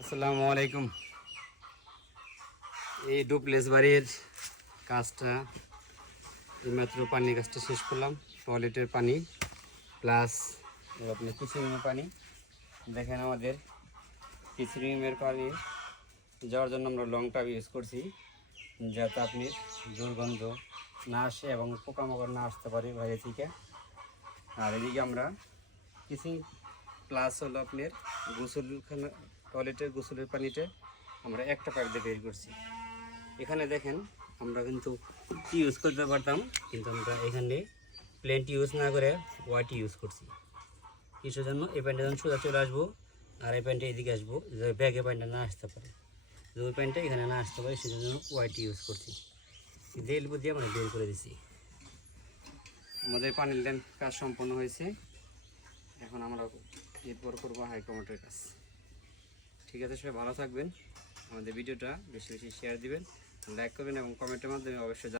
আসসালামু আলাইকুম। এই ডুপ্লেস বাড়ির কাজটা এইমাত্র পানির কাজটা শেষ করলাম। টয়লেটের পানি প্লাস আপনার কিচেনের পানি। দেখেন আমাদের কিচেনের পানি যাওয়ার জন্য আমরা লং টাইম ইউজ করছি, যাতে আপনি দুর্গন্ধ না আসে এবং পোকামাকড় না আসতে পারে বাইরে থেকে। আর এদিকে আমরা কিচেন প্লাস হলো আপনার গোসলখানা, টয়লেটের গোসলের পানিতে আমরা একটা পাইপ দিয়ে বের করছি। এখানে দেখেন আমরা কিন্তু ইউজ করতে পারতাম, কিন্তু আমরা এখানে প্লেন্ট ইউজ না করে হোয়াইট ইউজ করছি। কিসের জন্য? এই প্যান্টটা যখন সোজা চলে আসবো আর এই প্যান্টটা এদিকে আসবো, যে ব্যাগে প্যান্টটা না আসতে পারে, যে ওই প্যান্টটা এখানে না আসতে পারে, সেজন্য হোয়াইট ইউজ করছি। এলবো দিয়ে আমরা বের করে দিছি। আমাদের পানির লাইন কাজ সম্পন্ন হয়েছে। এখন আমরা এরপর করবো হাই কমান্ডের কাজ। ঠিক আছে, সবাই ভালো থাকবেন। আমাদের ভিডিওটা বেশি বেশি শেয়ার দিবেন, লাইক করবেন এবং কমেন্টের মাধ্যমে অবশ্যই